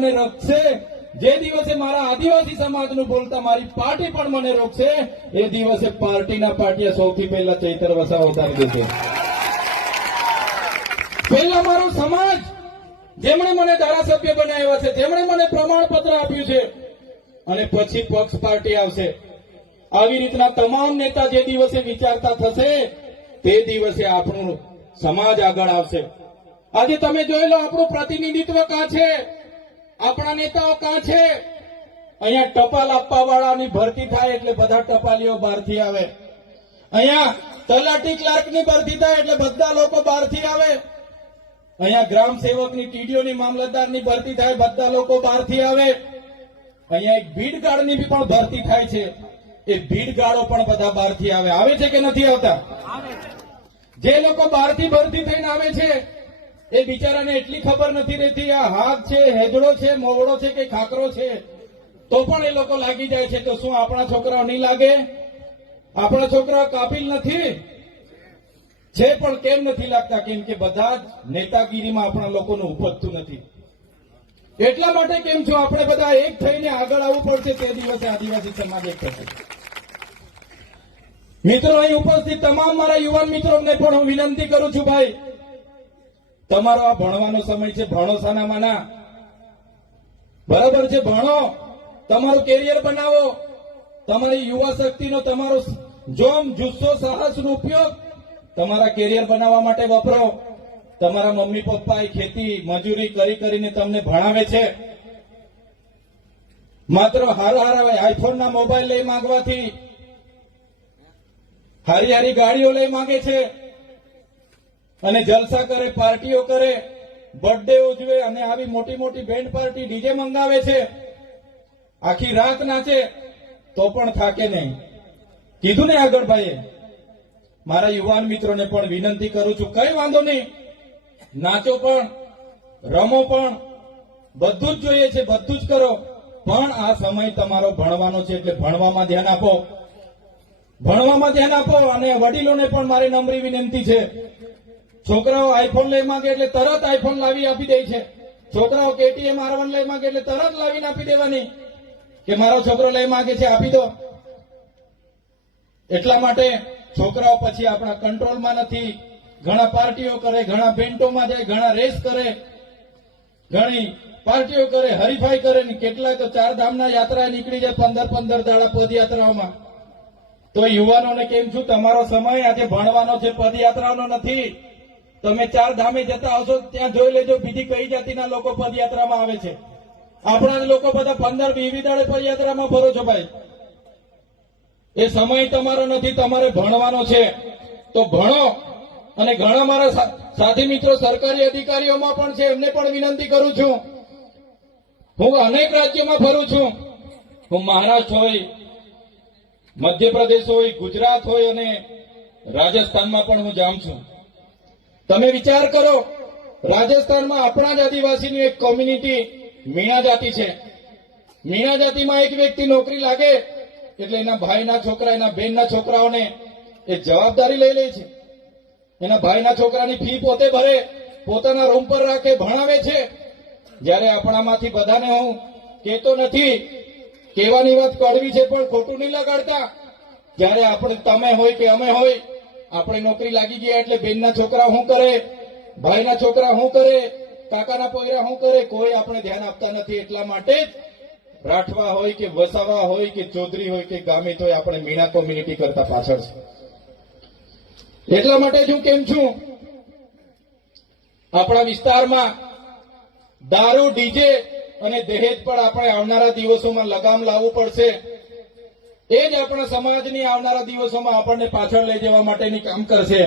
મને રોકશે. જે દિવસે મારા આદિવાસી સમાજનું બોલતા મારી પાર્ટી પણ મને રોકશે, એ દિવસે પાર્ટીના પાટિયા સૌથી પહેલા ચૈતર વસાવા ઉતારી દેશે. પહેલા મારો સમાજ, જેમણે મને ધારાસભ્ય બનાવ્યા છે, જેમણે મને પ્રમાણપત્ર આપ્યું છે, અને પછી પક્ષ પાર્ટી આવશે. આવી રીતના તમામ નેતા જે દિવસે વિચારતા થશે, તે દિવસે આપણું સમાજ આગળ આવશે. આજે તમે જોઈ લો, આપણું પ્રતિનિધિત્વ કા છે? આપણા નેતાઓ કાં છે? અહીંયા ટપાલ આપવા વાળાની ભરતી થાય એટલે બધા ટપાલીઓ બહારથી આવે. અહીંયા તલાટી ક્લાર્કની ભરતી થાય એટલે બધા લોકો બહારથી આવે. અહીંયા ગ્રામ સેવકની ટીડીઓની મામલતદારની ભરતી થાય બધા લોકો બહારથી આવે. અહીંયા એક ભીડ ગાર્ડની બી પણ ભરતી થાય છે. એ ભીડ ગાર્ડો પણ બધા બહારથી આવે. આવે છે કે નથી આવતા? જે લોકો બહારથી ભરતી થઈને આવે છે એ બિચારાને એટલી ખબર નથી રહેતી, આ હાથ છે હેજડો છે, મોવડો છે કે ખાકરો છે? તો પણ એ લોકો લાગી જાય છે તો શું આપણા છોકરાઓ નહીં લાગે? આપણા છોકરાઓ કાબિલ નથી? છે પણ કેમ નથી લાગતા? કેમ કે બધા જ નેતાગીરીમાં આપણા લોકોનું ઉપજતું નથી. એટલા માટે કેમ છો? આપણે બધા એક થઈને આગળ આવવું પડશે તે દિવસે આદિવાસી સમાજ એક થશે. મિત્રો, અહીં ઉપસ્થિત તમામ મારા યુવાન મિત્રોને પણ હું વિનંતી કરું છું, ભાઈ તમારો આ ભણવાનો સમય છે, ભણો સાનામાના. બરાબર છે, ભણો. તમારું કેરિયર બનાવો. તમારી યુવા શક્તિનો તમારો જોમ, જુસ્સો, સાહસનો ઉપયોગ તમારા કેરિયર બનાવવા માટે વપરો તમારા મમ્મી પપ્પા એ ખેતી, મજૂરી કરી કરીને તમને ભણાવે છે. માત્ર હારા હારા આઈફોનના મોબાઈલ લઈ માંગવાથી, હારી હારી ગાડીઓ લઈ માંગે છે. અને જલસા કરે, પાર્ટીઓ કરે બર્થડે ઉજવે અને આવી મોટી મોટી બેન્ડ પાર્ટી ડીજે મંગાવે છે, આખી રાત નાચે, તો પણ થાકે નહીં. કીધું ને આગળ ભાઈએ, મારા યુવાન મિત્રોને પણ વિનંતી કરું છું, કઈ વાંધો નહીં. નાચો પણ, રમો પણ, બધું જ જોઈએ છે, બધું જ કરો. પણ આ સમય તમારો ભણવાનો છે, એટલે ભણવામાં ધ્યાન આપો. ભણવામાં ધ્યાન આપો અને વડીલોને પણ મારી નમ્રી વિનંતી છે. છોકરાઓ આઈફોન લઈ માંગે એટલે તરત આઈફોન લાવી આપી દે છે. છોકરાઓ કેટીએમ આર વન લઈ માંગે એટલે તરત લાવીને આપી દેવાની. કે મારો છોકરો લઈ માંગે છે, આપી દો. એટલા માટે છોકરાઓ પછી આપણા કંટ્રોલમાં નથી. ઘણા પાર્ટીઓ કરે, ઘણા બેન્ટોમાં જાય, ઘણા રેસ કરે. ઘણી પાર્ટીઓ કરે, હરીફાઈ કરે ને કેટલાય તો ચાર ધામના યાત્રા નીકળી જાય પંદર પંદર દાડા પદયાત્રાઓમાં. તો યુવાનોને કેમ છું? તમારો સમય આજે ભણવાનો છે, પદયાત્રાનો નથી. તમે ચાર ધામે જતા હશો ત્યાં જોઈ લેજો, બીજી કઈ જાતિના લોકો પદયાત્રામાં આવે છે. આપણા લોકો બધા પંદર વીસ દાડે પદયાત્રામાં ભરો છો ભાઈ. એ સમય તમારો નથી, તમારે ભણવાનો છે. તો ભણો અને ઘણા મારા સાથી મિત્રો સરકારી અધિકારીઓમાં પણ છે, એમને પણ વિનંતી કરું છું. હું અનેક રાજ્યોમાં ફરું છું. હું મહારાષ્ટ્ર હોય, મધ્યપ્રદેશ હોય, ગુજરાત હોય અને રાજસ્થાનમાં પણ હું જાઉં છું. તમે વિચાર કરો, રાજસ્થાનમાં આપણા જ આદિવાસીની એક કોમ્યુનિટી મીણા જાતિ છે. મીણા જાતિમાં એક વ્યક્તિ નોકરી લાગે, એટલે એના ભાઈના છોકરા, એના બહેનના છોકરાઓને એ જવાબદારી લઈ લે છે. એના ભાઈના છોકરાની ફી પોતે ભરે, પોતાના રૂમ પર રાખે, ભણાવે છે. જ્યારે આપણામાંથી બધાને હું કહેતો નથી, કહેવાની વાત કડવી છે, પણ ખોટું નહીં લગાડતા. જ્યારે આપણે તમે હોય કે અમે હોય આપણે નોકરી લાગી ગયા એટલે બેનના છોકરા શું કરે, ભાઈના છોકરા શું કરે, કાકાના પોયરા શું કરે, કોઈ આપણે ધ્યાન આપતા નથી. એટલા માટે રાઠવા હોય કે વસાવા હોય કે ચૌધરી હોય કે ગામિત હોય, આપણે મીણા કોમ્યુનિટી કરતા પાછળ છે. એટલા માટે જ હું કેમ છું? આપણા વિસ્તારમાં દારૂ, ડીજે અને દહેજ પણ આપણે આવનારા દિવસોમાં લગામ લાવવું પડશે. એ જ આપણા સમાજની આવનારા દિવસોમાં આપણને પાછળ લઈ જવા માટેની કામ કરશે.